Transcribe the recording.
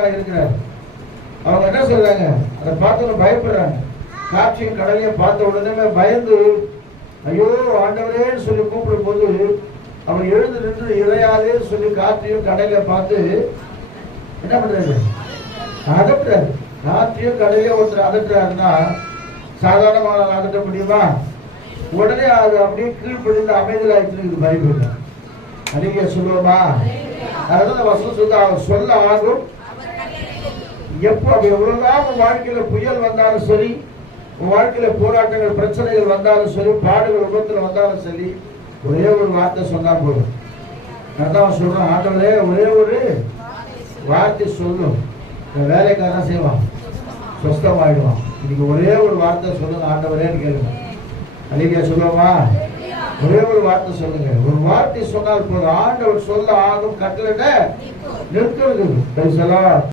தான் இருக்கிறார். அவங்க என்ன சொல்றாங்க, அதை பார்த்து பயப்படுறாங்க. காட்சியும் கடலையும் பார்த்த உடனே பயந்து ஐயோ ஆண்டவரேன்னு சொல்லி கூப்பிடும் போது அவர் எழுந்து நின்று இறையாதே சொல்லி காற்றையும் கடலையை பார்த்து என்ன பண்றாரு, அதட்டுறாரு. காற்றையும் கடலையும் ஒருத்தர் அதட்டுறாருன்னா சாதாரணமான அதட்ட முடியுமா? உடனே அது அப்படியே கீழ்ப்படிந்து அமைதல் ஆயிட்டு பைபிள். அதிக சொல்லுவோமா? அதான் வசனம் சொல்ல அவர் சொல்ல ஆகும். எப்போ எவ்வளவுதான் உன் வாழ்க்கையில புயல் வந்தாலும் சரி, உன் வாழ்க்கையில போராட்டங்கள் பிரச்சனைகள் வந்தாலும் சரி, பாடுகள் விபத்துல வந்தாலும் சரி, ஒரே ஒரு வார்த்தை சொன்னா போதும். அதான் சொல்றேன், ஆண்டவரே ஒரே ஒரு வார்த்தை சொல்லும், வேலைக்காரன் செய்வான், சொஸ்தமாயிடுவான். இன்னைக்கு ஒரே ஒரு வார்த்தை சொல்லுங்க ஆண்டவரேன்னு கேளுங்க. அதிக சொல்லுவோமா? ஒரே ஒரு வார்த்தை சொல்லுங்க. ஒரு வார்த்தை சொன்னால் போதும், ஆண்டவர் சொல்ல ஆகும், கட்டளை நிற்கிறது.